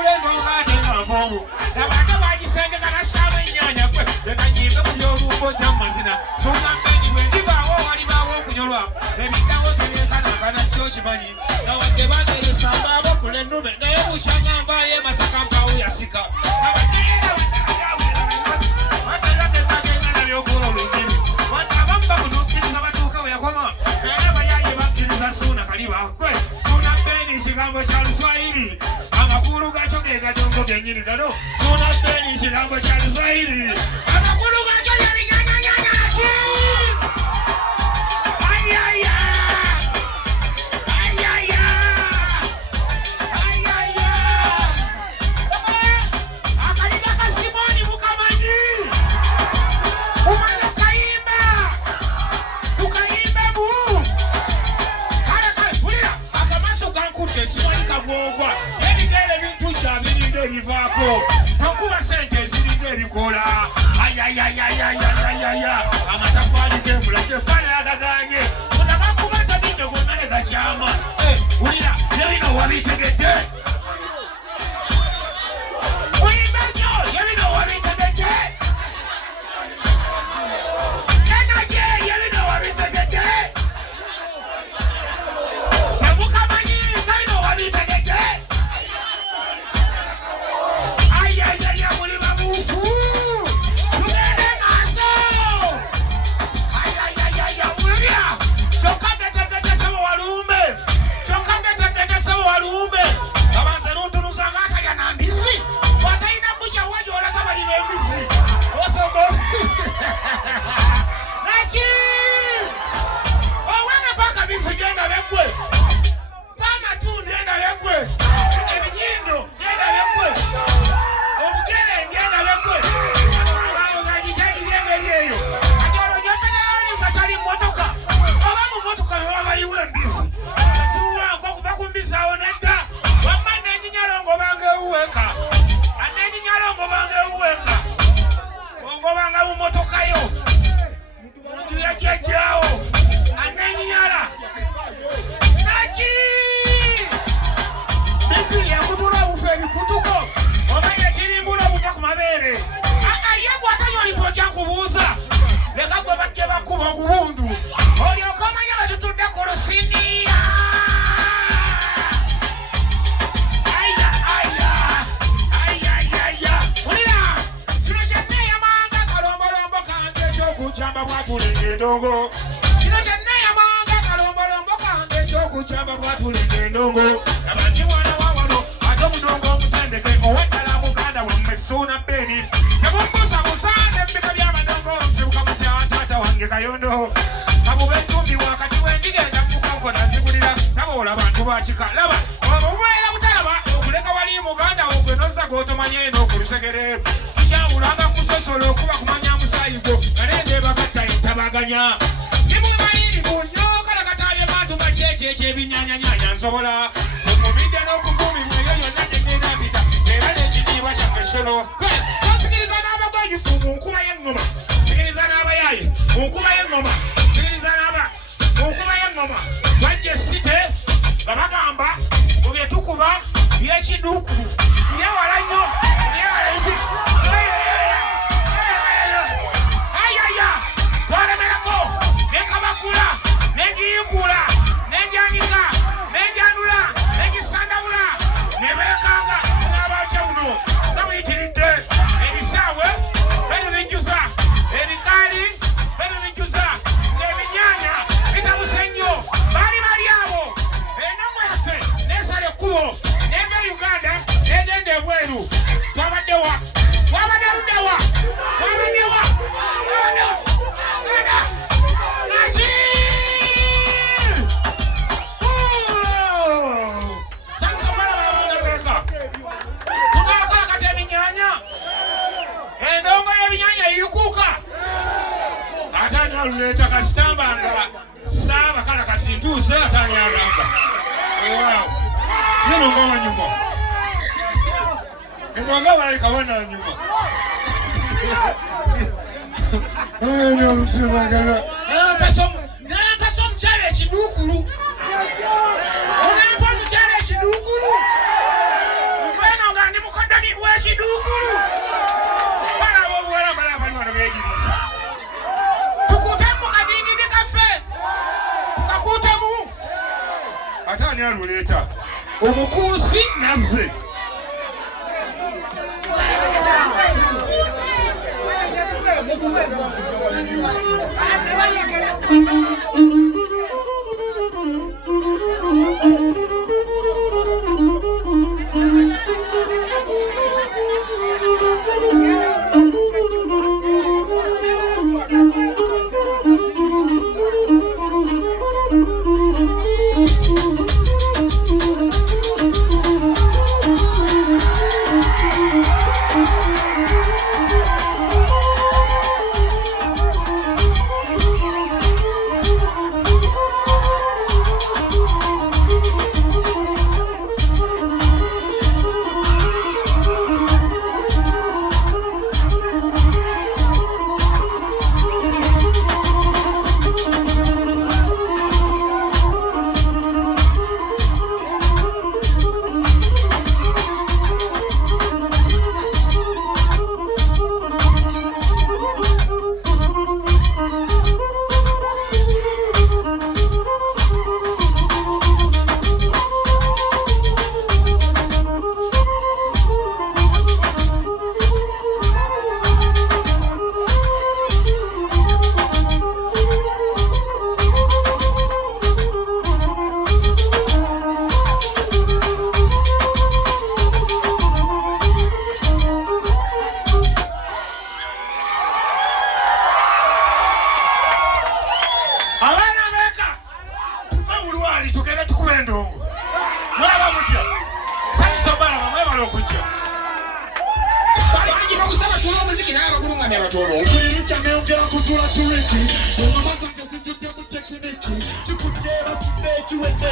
kule ndongate ngavomu nabanga bagisenge kanasaba enyanya kwe bekanyimbe mu byolumbo gy'amazina songa mbeni bwe ndibaawo walibaawo okunyolwa ebiddawo tebyekana kana kyo kimanyi nawadde bageresa mbaabo kule nnume naye bukyanga mbaayo emasaka mpaawo yasika abateera bateratemagenda nabyokola olulimi abamba bunukkiriza batuuka bwe yakoma naye abayaye bakkiriza suuna kalibakwe suuna beni kigambo kya luswayiri amakulu gakyo ge gajongo gennyini gano suuna beni kigambo kya luswayiri amakulu gakyo gebinyanyanyanyaki ayaya ayaya ayaya akalina ka Simoni mukamanyi umala kayimba tukayimba bu kale fulira akamaso kankutte Simoni kagogwa ebigere bintuja biringa ebivaako nkuba sente eziringa ebikola ayayayayayayaya amatafaali g'emulake efaana yagaganye onabakubaza binge gonna ne gakyama wulira yebino wabitegedde oyimba nnyo yebino wabitegedde enage yebino wabitegedde emukamanyi nabino wabitegedde ayayaya muli babuufu tugende maaso ayayayaya wulira kyokka ngetegetesebo waluumbe kyokka ngetegetesebo waluumbe abanze n'otunuza ng'atalya na mbizi watalina busha wajolaza baliba embizi osobo naki owange paka bizi genda beggwe pamatundi enda beggwe ebinyindo genda beggwe obugere ngenda beggwe abayogagikyagirengeri eyo atyolo gyotegeraliza tali mmotoka oba mu mmotoka wewabayiwa embizi suwanko kuba ku mbizi awo nedda wamma nenyinyalongo banga ewuweka anenyinyalongo banga ewuweka ongobanga mu mmotokayo muntu yajjajjaawo anenyinyala naki bizi yakutula bufe ebikutuko oba yetirimbula buva ku mabeere ye gwatanyolifo kyankubuuza leka gwe bajje bakuba ogubundu olyoka omanya batutudde ku lusiniya ulira kino kyenneeyamanga kalombolombo kange ekyokujamba bwatulinga endongo kino kyenneeyamanga kalombolombo kange ekyokujamba bwatulinga endongo nabanti mwana wawano ate omudongo omutendeke owaddala muganda wammwe suuna beni nebumbusabusaane embika by'amadongo nsibuka mu kya taata wange kayondo kabuba entumbi wakati wendigenda mukanko nazigulira naboola bantu bakika laba obubeera butalaba okuleka wali muganda ogwe noza gwotomanye eno okulusegere kyawulanga kusosolo okuba kumanya musaayi gwo kalende bakatta entabaganya nimumayiri munyo kalakataalye bantu bakyekyo ebinyanyanyaanya nsobola mubidde n'okuvumirwa eyo yonna gyegenda mpita era n'ekitiibwa kyaffe solo osikiriza n'abagwenyufu mu nkuba y'eŋŋoma sikiriza n'abayaaye mu nkuba y'eŋŋoma sikiriza mu nkuba y'eŋŋoma bajja esite nga bagamba mu bye tukuba by'ekiduuku byewala nnyo byewala isi ayaya twalemerako nekabakula nenjiyikula nenjanika nenjanula nenjisandawula nebekanga n'abatya buno nga buyitiridde ebisaawe beno bijjuza ebikaali beno bijjuza ng'ebinyaanya bitabuse nnyo baali bali abo enongo yaffe nesala ekkubo neva Uganda negenda ebweru twabaddewa twabadde luddewa twabaddewa naki sansomala babanabeka tunakola kati ebinyaanya endongo y'ebinyaanya yikuuka atani aluleeta kasitamba nga saaba kala kasintuuse atani agamba ewaawo yino ngoma nyuma enonga walikabona nyuma mpasa omukyala ekiduukulu onempa omukyala ekiduukulu eno nga ndi Kidukulu. Bana bobuwala bala bali wano beegiriza. Tukutemu kadingidi kafe. Tukakutemu. Ate ani aluleeta? Omukuusi nazze. You